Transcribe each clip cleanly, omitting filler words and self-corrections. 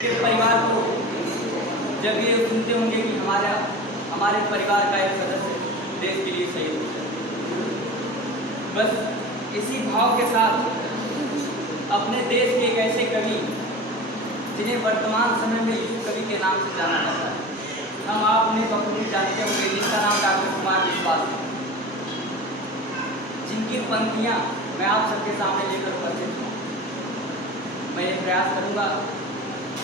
के परिवार को जब ये सुनते होंगे कि हमारे परिवार का एक सदस्य देश के लिए शहीद हो गया, बस इसी भाव के साथ अपने देश के एक ऐसे कवि जिन्हें वर्तमान समय में युग कवि के नाम से जाना जाता है, हम आप उन्हें बखूबी जानते होंगे, जिनका नाम डॉक्टर कुमार विश्वास है, जिनकी पंक्तियाँ मैं आप सबके सामने लेकर उपस्थित हूँ। मैं ये प्रयास करूँगा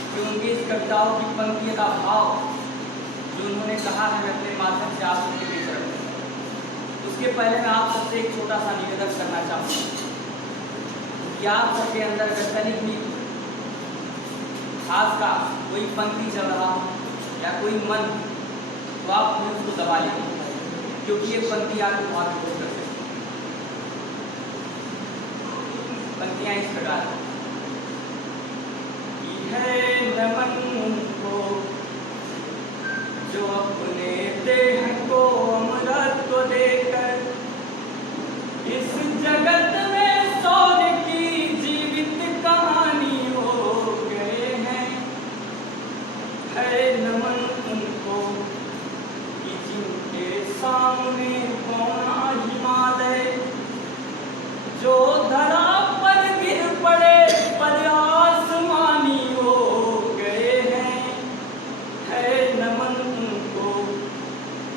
कि उनकी इस कविताओं की पंक्तियों का भाव जो उन्होंने कहा है, मैं अपने माध्यम से आप सबके बीच रखूँ। उसके पहले मैं आप सबसे एक छोटा सा निवेदन करना चाहूँगा कि आप सबके अंदर वैज्ञानिक भी खास का कोई पंक्ति चल रहा हो या कोई मन, तो आप हमें उसको दबा लें, क्योंकि ये पंक्ति आपको बहुत विरोध कर सकती है। पंक्तियाँ इस प्रकार है नमन को जो अपने देह को अमृत देकर इस जगत में शौर्य की जीवित कहानी हो गए हैं। है नमन उनको कि जिनके सामने कौना हिमालय जो धरा पर गिर पड़े पर आसमानी हो गए हैं। है नमन उनको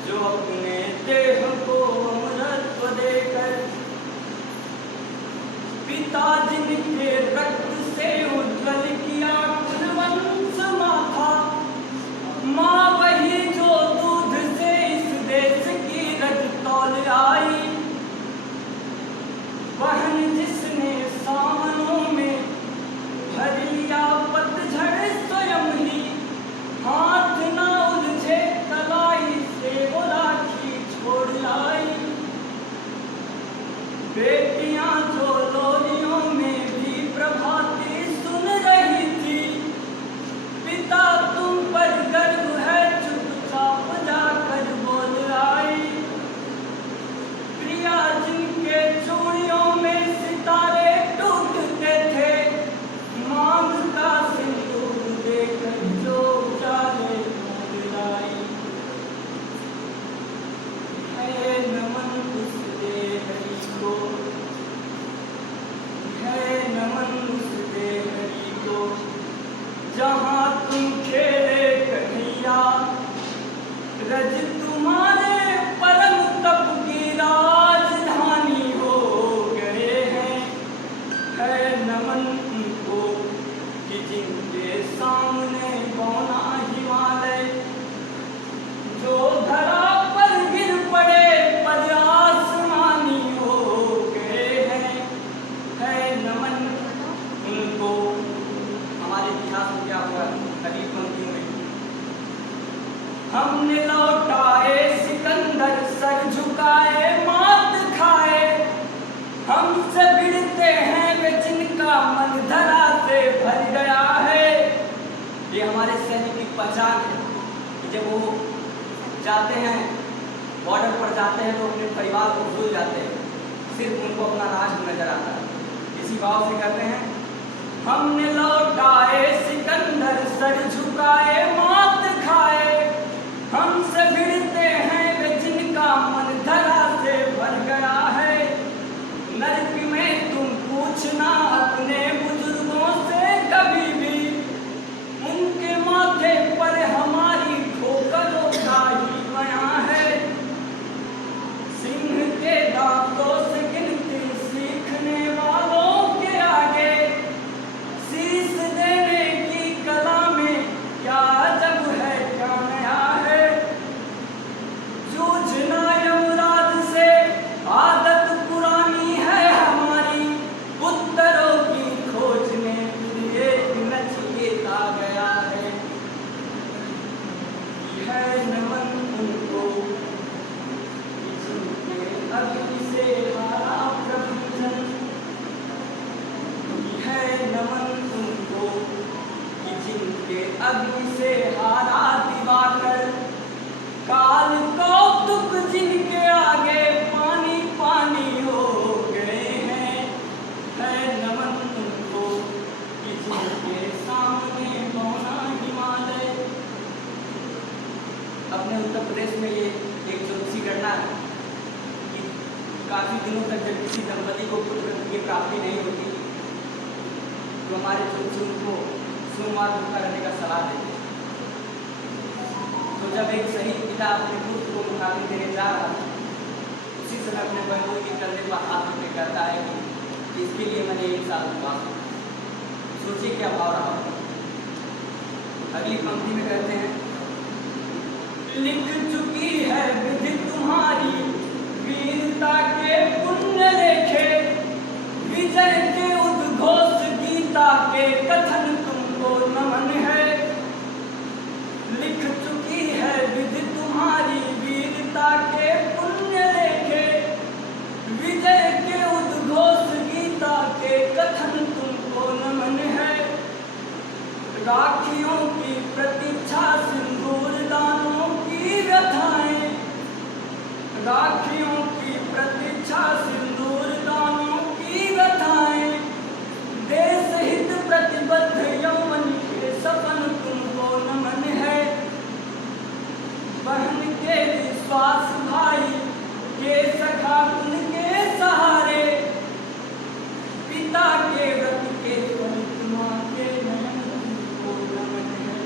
जो अपने देह को अमृत देकर पिता जिनके रक्त से उज्जवल किया कुलवंश माथा, माँ वही जो दूध से इस देश की रज तौल आई, बहन जिसने सामनों में भर लिया पतझड़ स्वयं ही, हाथ ना उलझे कलाई से वो राखी छोड़ लाई। बेटियां जो लोरियों में भी प्रभाती सुन रही थी, पिता तुम पर गर्व है चुपचाप जाकर बोल आई। प्रिया जिनके चूड़ियों में सितारे टूटते थे, मांग का सिंदूर देकर जो उजाले मोड़ लाई। है नमन उस देहरी को, है नमन उस देहरी को जहाँ तुम खेले कन्हैया, रज तुम्हारे परम तप की राजधानी हो गए हैं। है नमन उनको कि जिनके सामने बौना हिमालय जो धरा पर गिर पड़े पर आसमानी हो गए हैं। है नमन उनको। हमारे इतिहास में क्या हुआ, करीब पंक्तियों में हमने लौटाए सिकंदर सर झुकाए मात खाए, हमसे भिड़ते हैं वे जिनका मन धरा से भर गया है। ये हमारे सैनिक की पहचान है कि जब वो जाते हैं, बॉर्डर पर जाते हैं, तो अपने परिवार को भूल जाते हैं, सिर्फ उनको अपना राष्ट्र नजर आता है। इसी भाव से कहते हैं हमने लौटाए सिकंदर सर झुकाए मात खाए, हमसे भिड़ते हैं वे जिनका मन धरा से भर गया है। नरक में तुम पूछना अपने बुजुर्गों से कभी भी, उनके माथे पर हमारी ठोकरों का ही बयां है। सिंह के दांतों से गिनती सीखने वालों के आगे शीश देने की कला में क्या अजब है, क्या नया है। जूझना यमराज से आदत पुरानी है हमारी, उत्तरों की खोज में फिर एक नचिकेता गया है। है नमन उनको जिनके अग्नि से हारा प्रभुजन, है नमन उनको कि जिनके अग्नि से हारा दिवाकर, काल कौतुक जिनके आगे पानी पानी हो गए हैं। है नमन उनको कि जिनके सामने मौना में उत्तर प्रदेश में ये एक ज्योतिषी घटना है कि काफ़ी दिनों तक जब किसी दंपति को पुत्र की प्राप्ति नहीं होती तो हमारे ज्योतिषी उनको सोमवार भूखा रहने का सलाह देते हैं। तो जब एक सही पिता अपने पुत्र को मुखाग्नि देने जा रहा था उसी समय अपने बहनों के कंधे पर हाथ रख के कहता है कि इसके लिए मैंने 1 साल उपवास। सोचिए क्या भाव रहा होगा। अगली पंक्ति में कहते हैं, लिख चुकी है विधि तुम्हारी वीरता के पुण्य रेखे, विजय के उद्घोष गीता के कथन तुमको नमन है। लिख चुकी है विधि तुम्हारी वीरता के पुण्य रेखे, विजय के उद्घोष गीता के कथन तुमको नमन है। राखियों की प्रतीक्षा सिंदूर दानों की व्यथाएं, राखियों की प्रतीक्षा सिंदूर दानों की व्यथाएं, देश हित प्रतिबद्ध यौवन के सपन तुमको नमन है। बहन के विश्वास भाई के सखा उनके सहारे, पिता के व्रत के परिक्रमा के नयन तुमको नमन है।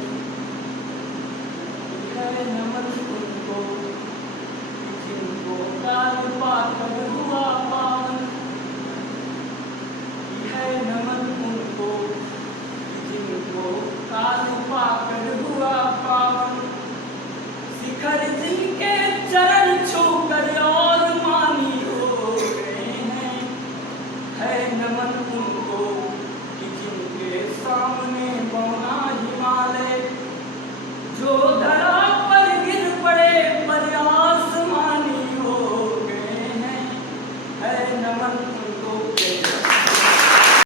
नमन उनको जिनको काल पाकर हुआ पावन, है नमन उनको जिनको काल पाकर हुआ पावन। शिखर जिनके चरण छूकर और मानी हो गए हैं, है नमन उनको कि जिनके सामने बौना हिमालय, जो धरा पर गिर पड़े पर आसमानी हो गए हैं, है नमन उनको।